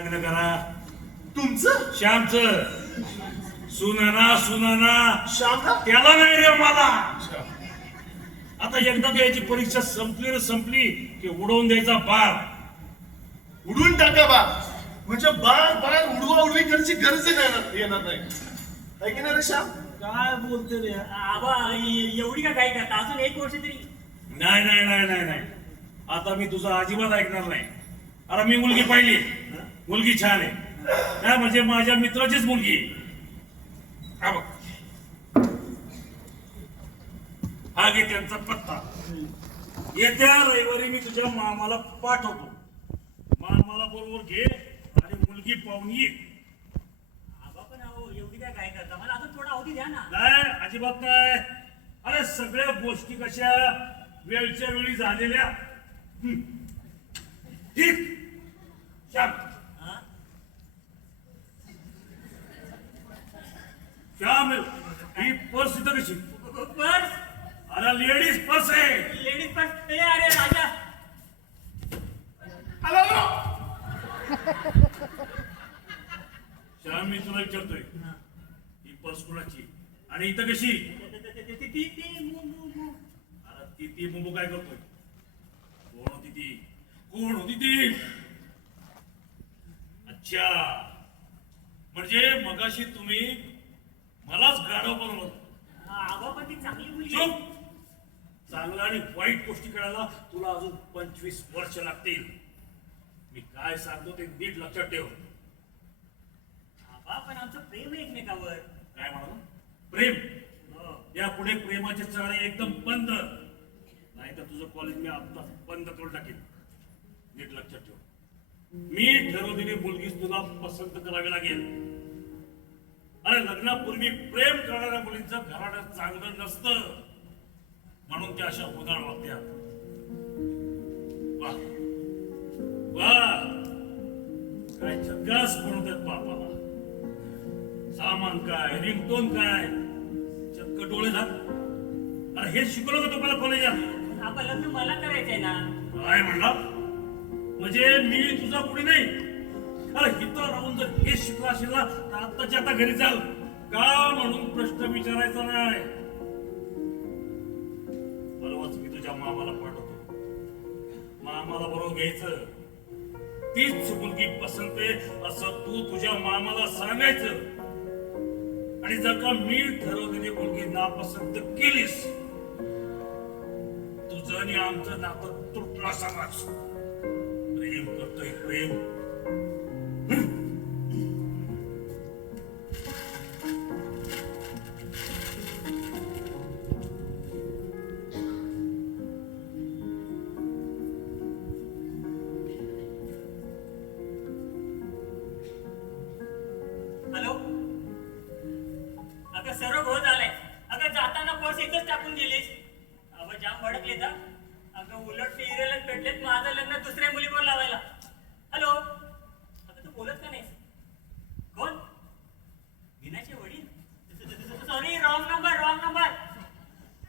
लग्न करा तुमचं श्यामचं. सुनाना सुनाना श्यामला त्याला नाही रे मला. आता एकदा द्यायची परीक्षा संपली रे संपली की उडवून द्यायचा पार. उडून टाका बा म्हणजे बार बार उडवा उडवी करायची गरज येणार नाही आहे की नाही रे श्याम. काय बोलते रे. आबा एवढी का काय करता अजून 1 वर्ष तरी. नाही नाही नाही नाही नाही आता मी तुझं अजिबात ऐकणार नाही. अरे मी मुलगी पाहिली, मुलगी छान आहे. नाही म्हणजे माझ्या मित्राचीच मुलगी. हा बघ, हा घे त्यांचा पत्ता. येत्या रविवारी मी तुझ्या मामाला पाठवतो. मामाला बरोबर घे आणि मुलगी पाहून ये. आबा पण अहो एवढी काय करता मला अजून थोडा अवधी द्या ना. नाही अजिबात नाही. अरे सगळ्या गोष्टी कशा वेळच्या वेळी झालेल्या. ठीक श्याम. हा? श्याम ही पर्स इथं कशी. पर्स अरे लेडीज पर्स आहे. Ladies purse. अरे राजा श्याम मी तुला विचारतोय ही पर्स कुणाची आणि इथं कशी. अरे ती मुंबू काय करतोय. कोण होती ती, कोण होती ती. अच्छा म्हणजे मगाशी तुम्ही मलाच गाढव बनवलं. आबा पण ती चांगली मुलगी आहे. चुप. चांगल्या आणि वाईट गोष्टी करायला तुला अजून 25 वर्ष लागतील. मी काय सांगतो ते नीट लक्षात ठेव. आबा पण आमचं प्रेम आहे एकमेकावर. काय म्हणाला. प्रेम. हो. यापुढे प्रेमाचे चाळे एकदम बंद. नाही तर तुझं कॉलेज मी आता बंद करून टाकेन. नीट लक्षात ठेव. मी ठरवलेली मुलगीच तुला पसंत करावी लागेल. अरे लग्नापूर्वी प्रेम करणाऱ्या मुलींचं घराणं चांगलं नसतं म्हणून त्या अशा उदाहरण वागत्या. वा वा काय झकास बनवतात बापाला. सामान काय, रिंगटोन काय, चक्क डोळे झाक. अरे हे शिकवलं का तुम्हाला कॉलेजात. आबा लग्न मला करायचंय ना. काय म्हणला म्हणजे मी तुझा पुढे नाही. अरे इथं राहून जर हे शिकला असेल ना तर आत्ताच्या आता घरी चाल. का म्हणून प्रश्न विचारायचा नाही. बरोबरच मी तुझ्या मामाला पाठवतो. मामाला बरोबर घ्यायचं. तीच मुलगी पसंत आहे असं तू तुझ्या मामाला सांगायचं. आणि जर का मी ठरवलेली मुलगी नापसंत केलीस तुझं आणि आमचं नातं तुटला समाज. प्रेम करतोय प्रेम. हॅलो. अगं सर्व घोळ झालाय. अगं जाताना पर्स इथंच टाकून गेलीस. अगं जाम भडकले तर. अगं उलट ते हिरेला पेटलेत.